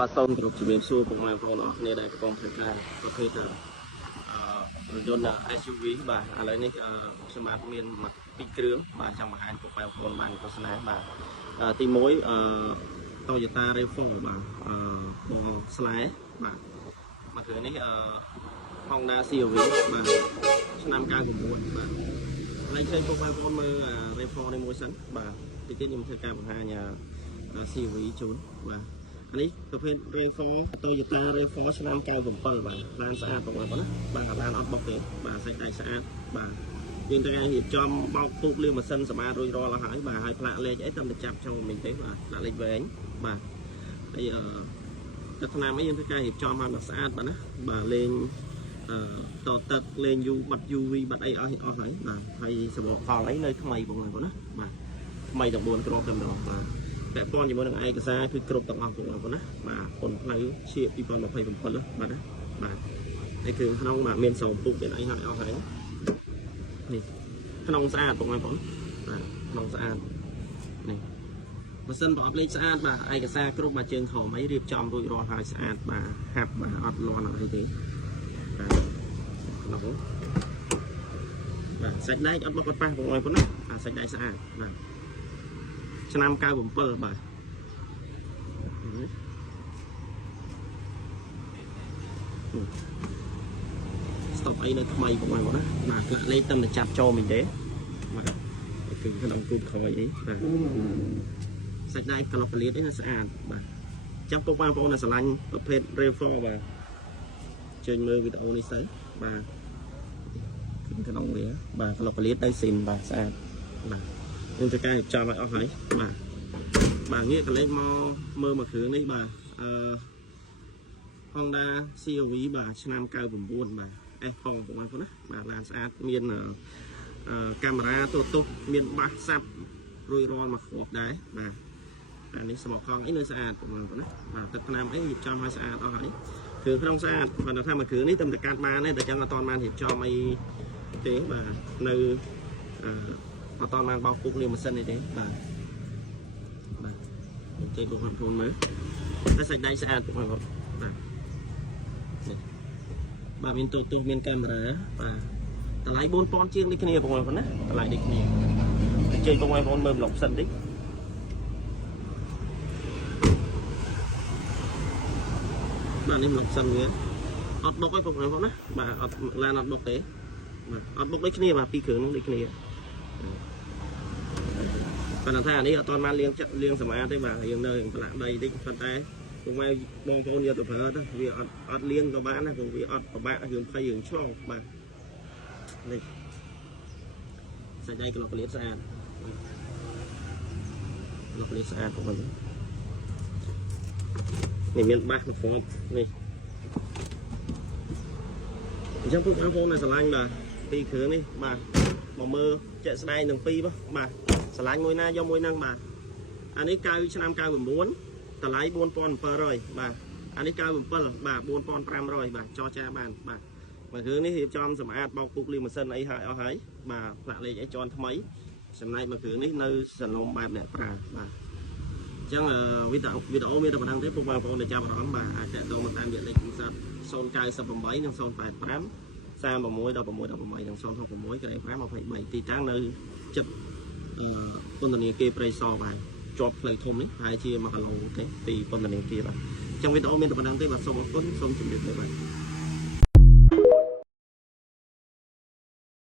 បាទសូមគោរពជំរាបសួរពុកម៉ែបងប្អូនអរគ្នាដែលកំពុងធ្វើការប្រភេទរថយន្ត SUV បាទឥឡូវនេះខ្ញុំបាទមានមកពីរគ្រឿងបាទចង់បង្ហាញពុកម៉ែបងប្អូនបានទស្សនាបាទទី1 Toyota RAV4 បាទពណ៌ស្លែបាទមកគ្រឿងនេះHonda CR-V បាទឆ្នាំ99បាទឥឡូវជួយពុកម៉ែបងប្អូនមើល RAV4 នេះមួយសិនបាទតិចទៀតខ្ញុំធ្វើការបង្ហាញCR-V ជូនបាទនេះប្រភេទ RAV4 Toyota RAV4 ឆ្នាំ97បាទឡានស្អាតបងប្អូនណាបាទឡានអត់បុកទេបាទសាច់ដៃស្អាតបាទយើងត្រូវរៀបចំបោកទូកលាងម៉ាស៊ីនសម្អាតរួចរាល់ហើយបាទហើយផ្លាកលេខអីតាមតែចាប់ចូលមិញទេបាទផ្លាកលេខវែងបាទហើយទឹកថ្នាំអីយើងធ្វើការរៀបចំឲ្យស្អាតបាទណាបាទលេងតទឹកលេង U បាត់ UV បាត់អីអស់ហើយបាទហើយសបកផលអីនៅថ្មីបងប្អូនណាបាទថ្មីទាំង4គ្រាប់តែម្ដងបាទតែព័ន្ធជាមួយនឹងឯកសារគឺគ្រប់ទាំងអស់បងប្អូនណាបាទប៉ុនផ្លូវជា2027បាទណាបាទហើយគឺក្នុងបាទមានស្រោមពុកមានអីហើយអស់ហើយនេះក្នុងស្អាតបងប្អូនបាទក្នុងស្អាតនេះម៉ាស៊ីនប្រអប់លេខស្អាតបាទឯកសារគ្រប់បាទជើងធំអីរៀបចំរួចរាល់ហើយស្អាតបាទហាប់បាទអត់លាន់អត់អីទេបាទក្នុងបាទសាច់ដែកអត់បោកអត់ប៉ះបងប្អូនណាសាច់ដែកស្អាតបាទឆ្នាំ97បាទស្តុបអីនៅថ្មីបងប្អូនណាបាទផ្លាកលេខតាមតែចាប់ចូលមិញទេបាទគឺក្នុងគូក្រោយអីបាទសាច់ដែកក្លុកកលៀតអីស្អាតបាទចាំពុកបងប្អូនស្រឡាញ់ប្រភេទ RAV4 បាទជើញមើលវីដេអូនេះទៅបាទក្នុងវាបាទក្លុកកលៀតទៅស៊ីនបាទស្អាតបាទយើងត្រូវការរៀបចំឲ្យអស់ហើយបាទងាកកលេចមកមើលមួយគ្រឿងនេះបាទHonda CR-V បាទឆ្នាំ99បាទSផងបងប្អូនណាបាទឡានស្អាតមានកាមេរ៉ាទូទុះមានបាសសាប់រួចរាល់មកគ្រាប់ដែរបាទអានេះស្បកខងអីនៅស្អាតបងប្អូនណាបាទទឹកថ្នាំអីរៀបចំឲ្យស្អាតអស់ហើយគ្រឿងក្នុងស្អាតគាត់ថាមួយគ្រឿងនេះតែកាត់បានទេតែចឹងអត់តាន់បានរៀបចំអីទេបាទនៅអត់តាន់បានបោកពុកលាងម៉ាស៊ីនទេបាទជ័យបងប្អូនមើលតែសាច់ដៃស្អាតបងប្អូនបាទមានទូទុះមានកាមេរ៉ាបាទតម្លៃ 4000 ជាងដូចគ្នាបងប្អូនណាតម្លៃដូចគ្នាជ័យបងប្អូនមើលប្លុកសិនតិចបាទនេះប្លុកសិនវាអត់បុកទេបងប្អូនណាបាទអត់ឡានអត់បុកទេបាទអត់បុកដូចគ្នាបាទពីរគ្រឿងនោះដូចគ្នាប៉ុន្តែថាអានេះអត់ទាន់បានលាងសម្អាតទេបាទយើងនៅផ្លាកដីតិចប៉ុន្តែពុកម៉ែបងប្អូនយកទៅប្រើទៅវាអត់លាងក៏បានដែរព្រោះវាអត់ពិបាករឿងភ័យរឿងឆ្លងបាទនេះសាច់ដៃក្លុកកលៀតស្អាតក្លុកកលៀតស្អាតបងប្អូននេះមានបាសមកគ្រាប់នេះអញ្ចឹងពុកបងប្អូនស្រឡាញ់បាទពីរគ្រឿងនេះបាទមកមើលជាក់ស្ដែងទាំងពីរបាទស្រឡាញ់មួយណាយកមួយហ្នឹងបាទអានេះឆ្នាំ99តម្លៃ 4700 បាទអានេះ97បាទ 4500 បាទចរចាបានបាទបើគ្រឿងនេះរៀបចំសម្អាតបោកពុកលាងម៉ាស៊ីនអីហើយអស់ហើយបាទផ្លាកលេខអីជាន់ថ្មីចំណែកមួយគ្រឿងនេះនៅសន្លំបែបអ្នកប្រើបាទអញ្ចឹងវីដេអូមានតែប៉ុណ្្នឹងទេពុកបងប្អូនដែលចាប់អារម្មណ៍បាទអាចតទៅមកតាមលេខទូរស័ព្ទ098និង085 36 16 18និង066ក្រែ523ទីតាំងនៅចិត្តពន្ធនាគារព្រៃសរបាទជាប់ផ្លូវធំនេះហើយជា1គីឡូទេពីពន្ធនាគារបាទអញ្ចឹងវីដេអូមានតែប៉ុណ្្នឹងទេបាទសូមអរគុណសូមជម្រាបលាបាទ